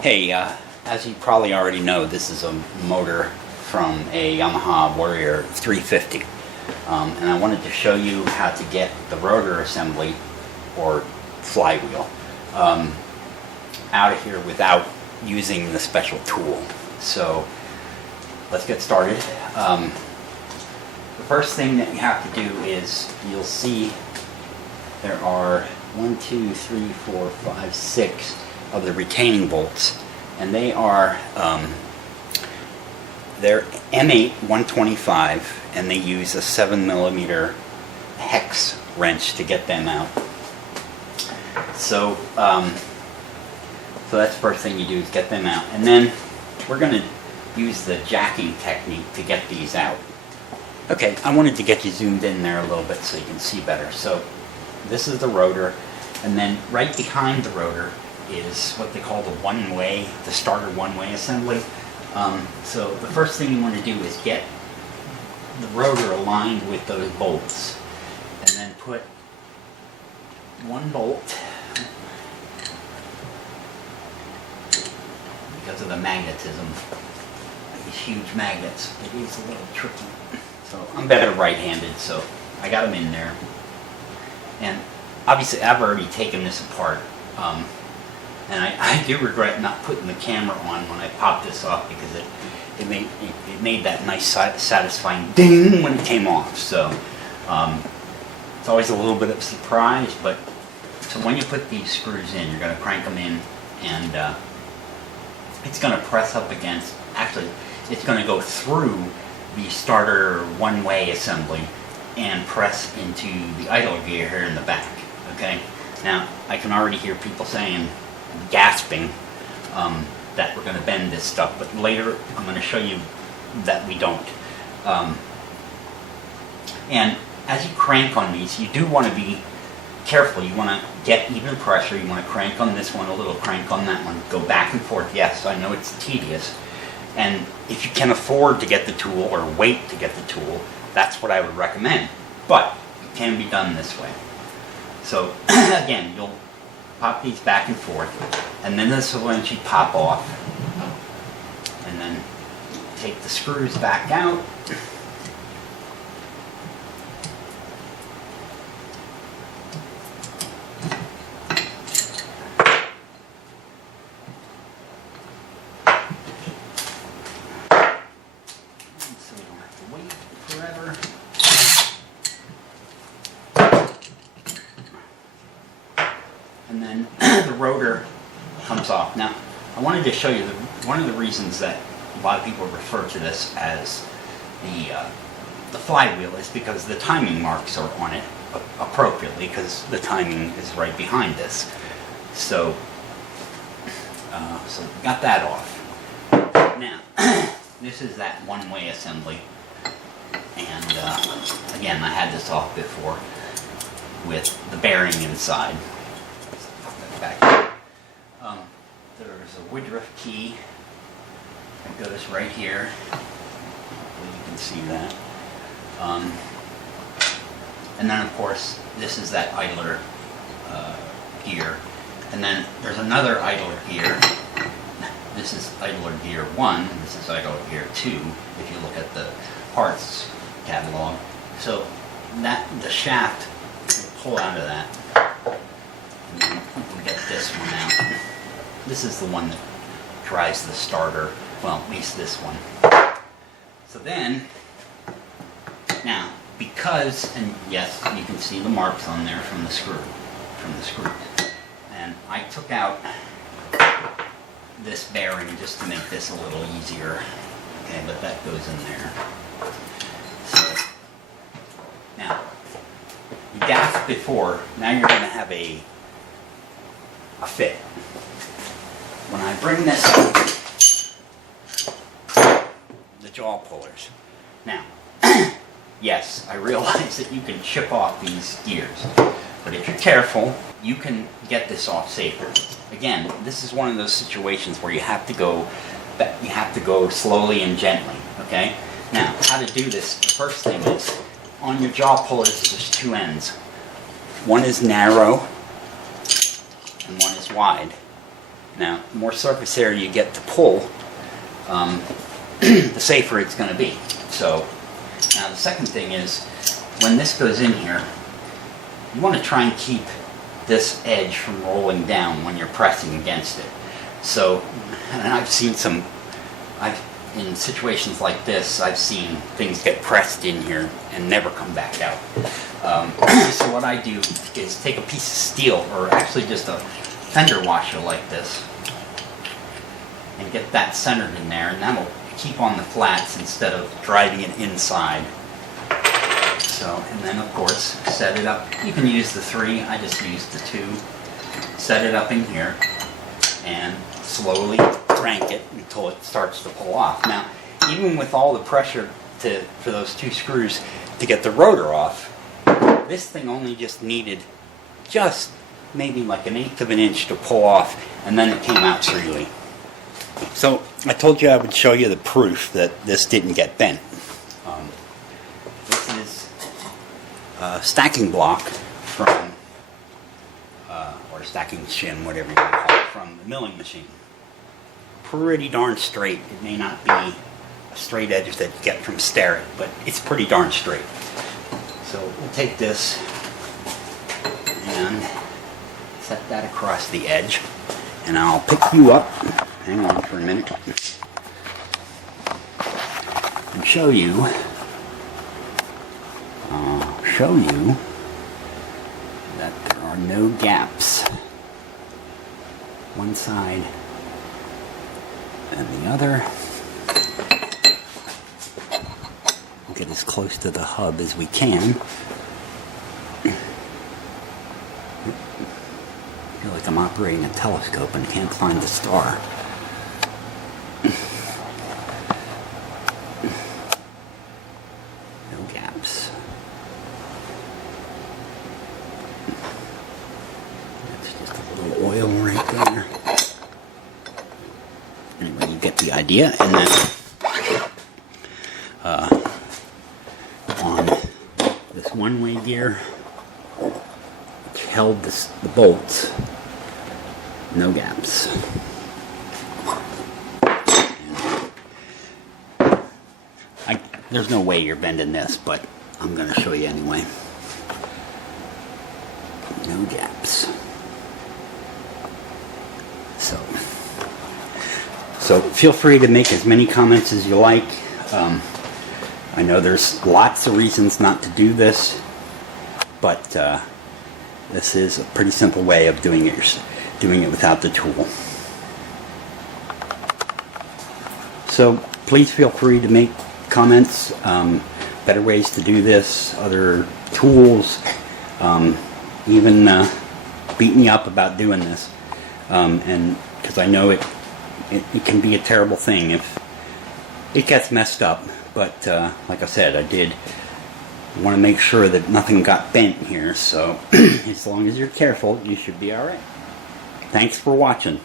Hey, as you probably already know, this is a motor from a Yamaha Warrior 350. And I wanted to show you how to get the rotor assembly, or flywheel, out of here without using the special tool. So let's get started. The first thing that you have to do is, you'll see there are 6 of the retaining bolts, and they are they're M8 125, and they use a 7mm hex wrench to get them out. So so that's the first thing you do, is get them out, and then we're going to use the jacking technique to get these out. Okay, I wanted to get you zoomed in there a little bit so you can see better. So this is the rotor, and then right behind the rotor is what they call the starter one-way assembly. So the first thing you want to do is get the rotor aligned with those bolts, and then put one bolt, because of the magnetism, these huge magnets, it is a little tricky. So I'm better right-handed, so I got them in there. And obviously I've already taken this apart, and I do regret not putting the camera on when I popped this off, because it made that nice satisfying ding when it came off. So it's always a little bit of a surprise, but so when you put these screws in, you're going to crank them in, and it's going to press up against, actually it's going to go through the starter one-way assembly and press into the idler gear here in the back. Okay, now I can already hear people saying, gasping, that we're going to bend this stuff, but later I'm going to show you that we don't. And as you crank on these, you do want to be careful. You want to get even pressure. You want to crank on this one a little, crank on that one, go back and forth. Yes, I know it's tedious, and if you can afford to get the tool or wait to get the tool, that's what I would recommend, but it can be done this way. So again, you'll pop these back and forth, and then this will eventually pop off, and then take the screws back out, so we don't have to wait forever. And then the rotor comes off. Now, I wanted to show you one of the reasons that a lot of people refer to this as the flywheel is because the timing marks are on it appropriately, because the timing is right behind this. So, so we got that off. Now, this is that one-way assembly, and again, I had this off before with the bearing inside. Back here. There's a Woodruff key that goes right here. Hopefully you can see that. And then of course this is that idler gear. And then there's another idler gear. This is idler gear 1, this is idler gear 2, if you look at the parts catalog. So that the shaft will pull out of that. And then we'll get this one out. This is the one that drives the starter, well, at least this one. So then, now, because, and yes, you can see the marks on there from the screws. And I took out this bearing just to make this a little easier. Okay, but that goes in there. So, now, you gasped before, now you're going to have a fit. When I bring this up, the jaw pullers. Now, yes, I realize that you can chip off these gears, but if you're careful, you can get this off safer. Again, this is one of those situations where you have to go slowly and gently. Okay. Now, how to do this? The first thing is, on your jaw pullers, there's two ends. One is narrow and one is wide. Now, the more surface area you get to pull, the safer it's going to be. So, now the second thing is, when this goes in here, you want to try and keep this edge from rolling down when you're pressing against it. So, and I've seen in situations like this, I've seen things get pressed in here and never come back out. So what I do is take a piece of steel, or actually just a fender washer like this, and get that centered in there, and that'll keep on the flats instead of driving it inside. So, and then of course, set it up. You can use the 3, I just used the 2. Set it up in here, and slowly crank it until it starts to pull off. Now, even with all the pressure for those 2 screws to get the rotor off, this thing only just needed just maybe like 1/8 of an inch to pull off, and then it came out freely. So I told you I would show you the proof that this didn't get bent. This is a stacking block from, or stacking shim, whatever you want to call it, from the milling machine. Pretty darn straight. It may not be a straight edge that you get from Starrett, but it's pretty darn straight. So we'll take this and set that across the edge, and I'll pick you up. Hang on for a minute. And show you that there are no gaps one side and the other. We'll get as close to the hub as we can. I feel like I'm operating a telescope and can't find the star. No gaps. That's just a little oil right there. Anyway, you get the idea. And then on this one-way gear, which held the bolts, no gaps. There's no way you're bending this, but I'm going to show you anyway. No gaps. So feel free to make as many comments as you like. I know there's lots of reasons not to do this, but this is a pretty simple way of doing it without the tool. So please feel free to make comments, better ways to do this, other tools, even beat me up about doing this, and because I know it can be a terrible thing if it gets messed up. But like I said, I did want to make sure that nothing got bent here, so as long as you're careful, you should be alright. Thanks for watching.